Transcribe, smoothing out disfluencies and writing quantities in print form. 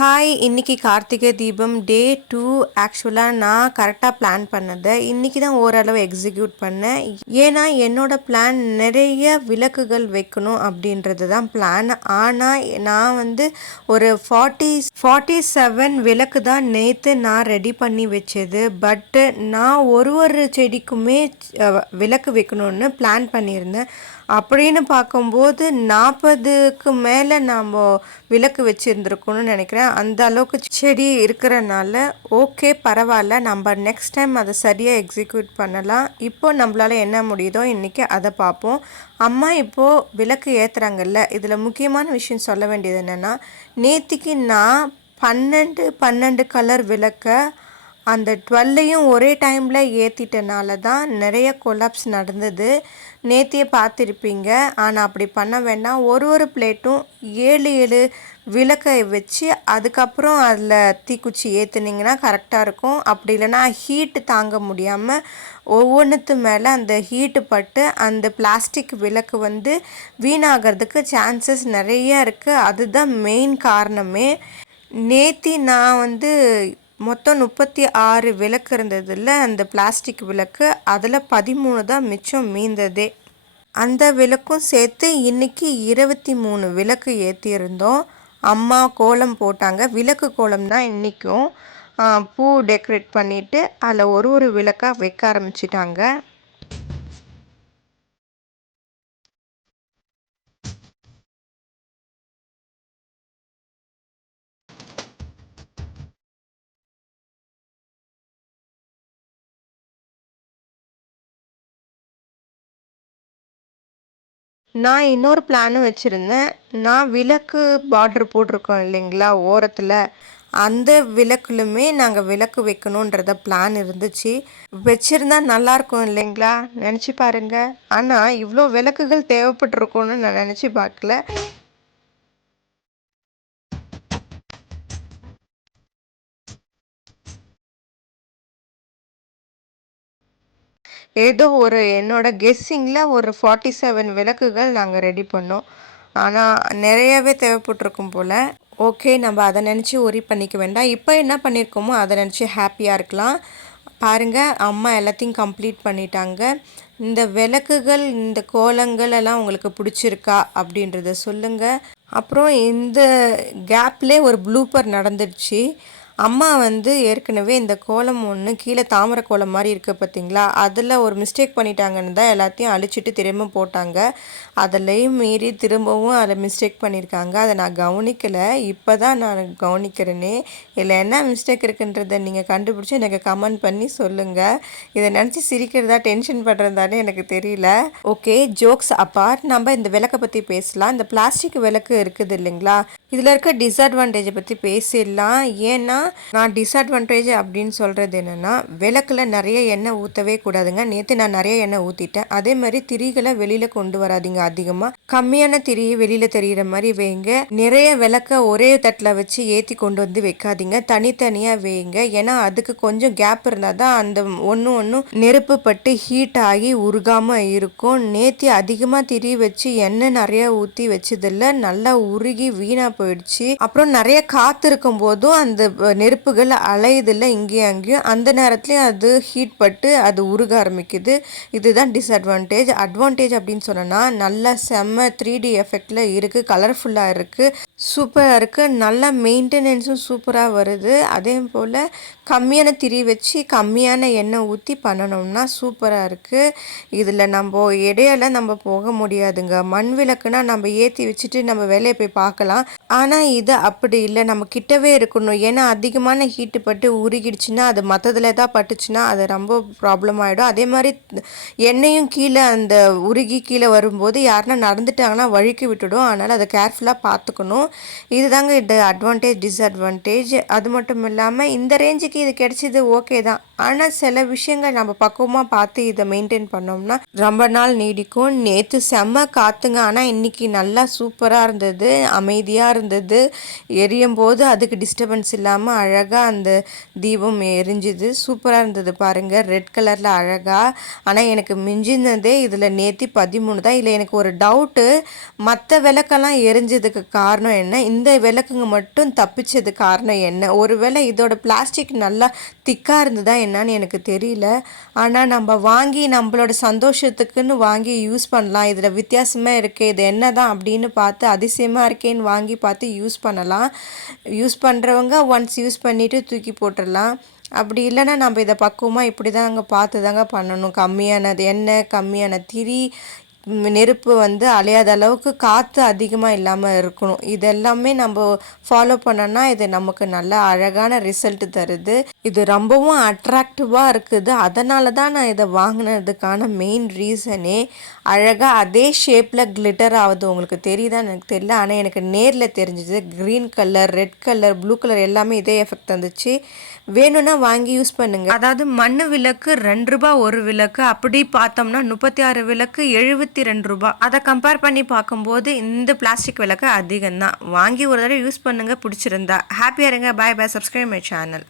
Hi, இன்னைக்கு கார்த்திகை தீபம் டே 2. ஆக்சுவலாக நான் கரெக்டாக பிளான் பண்ணதை இன்றைக்கி தான் ஓரளவு எக்ஸிக்யூட் பண்ணேன். ஏன்னா என்னோட பிளான் நிறைய விளக்குகள் வைக்கணும் அப்படின்றது தான் பிளான். ஆனால் நான் ஒரு 47 விளக்கு தான் நேற்று நான் ரெடி பண்ணி வச்சது. பட்டு நான் ஒரு செடிக்குமே விளக்கு வைக்கணும்னு பிளான் பண்ணியிருந்தேன். அப்படின்னு பார்க்கும்போது 40க்கு மேலே நாம் விளக்கு வச்சுருந்துருக்கணும்னு நினைக்கிறேன். அந்த அளவுக்கு செடி இருக்கிறனால ஓகே, பரவாயில்ல, நம்ம நெக்ஸ்ட் டைம் அதை சரியாக எக்ஸிக்யூட் பண்ணலாம். இப்போ நம்மளால் என்ன முடியுதோ இன்றைக்கி அதை பார்ப்போம். அம்மா இப்போது விளக்கு ஏற்றுறாங்கல்ல, இதில் முக்கியமான விஷயம் சொல்ல வேண்டியது என்னென்னா, நேற்றுக்கு நான் 12 கலர் விளக்கை அந்த 12ஐயும் ஒரே டைமில் ஏற்றிட்டனால தான் நிறைய கொலாப்ஸ் நடந்தது. நேத்தியே பார்த்துருப்பீங்க. ஆனால் அப்படி பண்ண வேண்டாம். ஒரு பிளேட்டும் 7 விளக்கை வச்சு அதுக்கப்புறம் அதில் தீக்குச்சி ஏற்றுனீங்கன்னா கரெக்டாக இருக்கும். அப்படி இல்லைன்னா ஹீட்டு தாங்க முடியாமல் ஒவ்வொன்றுத்து மேலே அந்த ஹீட்டு பட்டு அந்த பிளாஸ்டிக் விளக்கு வீணாகிறதுக்கு சான்சஸ் நிறைய இருக்குது. அதுதான் மெயின் காரணமே. நேத்தி நான் மொத்தம் 36 விளக்கு இருந்ததில்ல, அந்த பிளாஸ்டிக் விளக்கு, அதில் 13 தான் மிச்சம் மீந்ததே. அந்த விளக்கும் சேர்த்து இன்றைக்கி 23 விளக்கு ஏற்றியிருந்தோம். அம்மா கோலம் போட்டாங்க. விளக்கு கோலம் தான் இன்றைக்கும். பூ டெக்கரேட் பண்ணிவிட்டு அதில் ஒரு விளக்காக வைக்க ஆரம்பிச்சிட்டாங்க. நான் இன்னொரு பிளானும் வச்சுருந்தேன். நான் விளக்கு பார்டர் போட்டிருக்கோம் இல்லைங்களா ஓரத்தில், அந்த விளக்குலுமே நாங்கள் விளக்கு வைக்கணுன்றத பிளான் இருந்துச்சு. வச்சுருந்தா நல்லாயிருக்கும் இல்லைங்களா, நினச்சி பாருங்கள். ஆனால் இவ்வளோ விளக்குகள் தேவைப்பட்டிருக்கோன்னு நான் நினச்சி பார்க்கல. ஏதோ என்னோட கெஸ்ஸிங்கில் ஒரு 47 விளக்குகள் நாங்கள் ரெடி பண்ணோம். ஆனால் நிறையவே தேவைப்பட்டிருக்கும் போல். ஓகே, நம்ம அதை நினச்சி ஒரி பண்ணிக்க வேண்டாம். இப்போ என்ன பண்ணியிருக்கோமோ அதை நினச்சி ஹாப்பியாக இருக்கலாம். பாருங்கள், அம்மா எல்லாத்தையும் கம்ப்ளீட் பண்ணிட்டாங்க. இந்த விளக்குகள், இந்த கோலங்கள் எல்லாம் உங்களுக்கு பிடிச்சிருக்கா அப்படின்றத சொல்லுங்கள். அப்புறம் இந்த கேப்லேயே ஒரு ப்ளூப்பர் நடந்துடுச்சு. அம்மா ஏற்கனவே இந்த கோலம் ஒன்று கீழே தாமரை கோலம் மாதிரி இருக்குது பார்த்தீங்களா, அதில் ஒரு மிஸ்டேக் பண்ணிட்டாங்கன்னு தான் எல்லாத்தையும் அழிச்சிட்டு திரும்ப போட்டாங்க. அதிலையும் மீறி திரும்பவும் அதில் மிஸ்டேக் பண்ணியிருக்காங்க. அதை நான் கவனிக்கலை, இப்போ தான் நான் கவனிக்கிறேனே. இல்லை என்ன மிஸ்டேக் இருக்குன்றதை நீங்கள் கண்டுபிடிச்சி எனக்கு கமெண்ட் பண்ணி சொல்லுங்கள். இதை நினச்சி சிரிக்கிறதா டென்ஷன் பண்ணுறதானே எனக்கு தெரியல. ஓகே, ஜோக்ஸ் அப்பார்ட், நம்ம இந்த விளக்கை பற்றி பேசலாம். இந்த பிளாஸ்டிக் விளக்கு இருக்குது இல்லைங்களா, இதில் இருக்க டிஸ்அட்வான்டேஜை பற்றி பேசிடலாம். ஏன்னா நான் டிஸ்அட்வான்டேஜ் அப்படின்னு சொல்கிறது என்னென்னா, விளக்கில் நிறைய எண்ணெய் ஊற்றவே கூடாதுங்க. நேற்று நான் நிறைய எண்ணெய் ஊற்றிட்டேன். அதே மாதிரி திரிகளை வெளியில் கொண்டு வராதிங்க. அதிகமாக கம்மியான திரியை வெளியில் தெரிகிற மாதிரி வைங்க. நிறைய விளக்க ஒரே தட்டில் வச்சு ஏற்றி கொண்டு வைக்காதீங்க, தனித்தனியாக வைங்க. ஏன்னா அதுக்கு கொஞ்சம் கேப் இருந்தால் தான் அந்த ஒன்று நெருப்பு பட்டு ஹீட் ஆகி உருகாமல் இருக்கும். நேற்று அதிகமாக திரி வச்சு எண்ணெய் நிறைய ஊற்றி வச்சதில்ல, நல்லா உருகி வீணாக போயிடுச்சு. அப்புறம் நிறைய காற்று இருக்கும் போதும் அந்த நெருப்புகள் அலையுதில்ல இங்கேயும் அங்கேயும், அந்த நேரத்துலையும் அது ஹீட் பட்டு அது உருக ஆரம்பிக்குது. இதுதான் டிஸ்அட்வான்டேஜ். அட்வான்டேஜ் அப்படின்னு சொன்னோன்னா, நல்லா செம்ம 3D எஃபெக்டில் இருக்குது, கலர்ஃபுல்லாக இருக்குது, சூப்பராக இருக்குது, நல்லா மெயின்டெனன்ஸும் சூப்பராக வருது. அதே போல் கம்மியான திரி வச்சு கம்மியான எண்ணெய் ஊற்றி பண்ணணும்னா சூப்பராக இருக்குது. இதில் நம்ம இடையில நம்ம போக முடியாதுங்க. மண் விளக்குனா நம்ம ஏற்றி வச்சுட்டு நம்ம வேலையை போய் பார்க்கலாம். ஆனால் இது அப்படி இல்லை, நம்ம கிட்டவே இருக்கணும். ஏன்னா அதிகமான ஹீட்டு பட்டு உருகிடுச்சுன்னா, அது மற்றதில் தான் பட்டுச்சுன்னா அது ரொம்ப ப்ராப்ளம் ஆகிடும். அதே மாதிரி எண்ணெயும் கீழே அந்த உருகி கீழே வரும்போது யாருன்னா நடந்துட்டாங்கன்னா வழுக்கி விட்டுடும். அதனால் அதை கேர்ஃபுல்லாக பார்த்துக்கணும். இதுதாங்க இந்த அட்வான்டேஜ் டிஸ்அட்வான்டேஜ். அது மட்டும் இல்லாமல் இந்த ரேஞ்சுக்கு இது கிடைச்சது ஓகே தான். ஆனால் சில விஷயங்கள் நம்ம பக்குவமாக பார்த்து இதை மெயின்டைன் பண்ணோம்னா ரொம்ப நாள் நீடிக்கும். நேற்று செம்ம காற்றுங்க, ஆனால் இன்றைக்கி நல்லா சூப்பராக இருந்தது, அமைதியாக இருந்தது. எரியும் போது அதுக்கு டிஸ்டர்பன்ஸ் இல்லாமல் அழகாக அந்த தீபம் எரிஞ்சுது, சூப்பராக இருந்தது பாருங்கள், ரெட் கலரில் அழகாக. ஆனால் எனக்கு மிஞ்சினதே இதில் நேற்று 13 தான். இதில் எனக்கு ஒரு டவுட்டு, மற்ற விளக்கெல்லாம் எரிஞ்சதுக்கு காரணம் என்ன, இந்த விளக்குங்க மட்டும் தப்பிச்சது காரணம் என்ன? ஒருவேளை இதோட பிளாஸ்டிக் நல்லா திக்காக இருந்ததா என்னன்னு எனக்கு தெரியல. ஆனால் நம்ம வாங்கி நம்மளோட சந்தோஷத்துக்குன்னு வாங்கி யூஸ் பண்ணலாம். இதில் வித்தியாசமாக இருக்கே, இது என்ன தான் அப்படின்னு பார்த்து அதிசயமாக இருக்கேன்னு வாங்கி பார்த்து யூஸ் பண்ணலாம். யூஸ் பண்ணுறவங்க ஒன்ஸ் யூஸ் பண்ணிவிட்டு தூக்கி போட்டுடலாம். அப்படி இல்லைன்னா நம்ம இதை பக்குவமாக இப்படி தாங்க பார்த்து தாங்க பண்ணணும். கம்மியானது எண்ணெய், கம்மியான திரி, நெருப்பு வந்து அலையாத அளவுக்கு காற்று அதிகமாக இல்லாமல் இருக்கணும். இதெல்லாமே நம்ம ஃபாலோ பண்ணோன்னா இது நமக்கு நல்ல அழகான ரிசல்ட் தருது. இது ரொம்பவும் அட்ராக்டிவாக இருக்குது. அதனால தான் நான் இதை வாங்கினதுக்கான மெயின் ரீசனே. அழகாக அதே ஷேப்பில் கிளிட்டர் ஆகுது. உங்களுக்கு தெரியுதான்னு எனக்கு தெரியல, ஆனால் எனக்கு நேரில் தெரிஞ்சுது. Green colour, red colour, blue colour எல்லாமே இதே எஃபெக்ட் தந்துச்சு. வேணும்னா வாங்கி யூஸ் பண்ணுங்கள். அதாவது மண் விளக்கு 2 ரூபா ஒரு விளக்கு, அப்படி பார்த்தோம்னா 36 விளக்கு 72 ரூபா. அதை கம்பேர் பண்ணி பார்க்கும்போது இந்த பிளாஸ்டிக் விளக்கு அதிகம்தான். வாங்கி ஒரு தடவை யூஸ் பண்ணுங்கள், பிடிச்சிருந்தா. ஹாப்பியாக இருங்க. Bye bye. Subscribe my channel.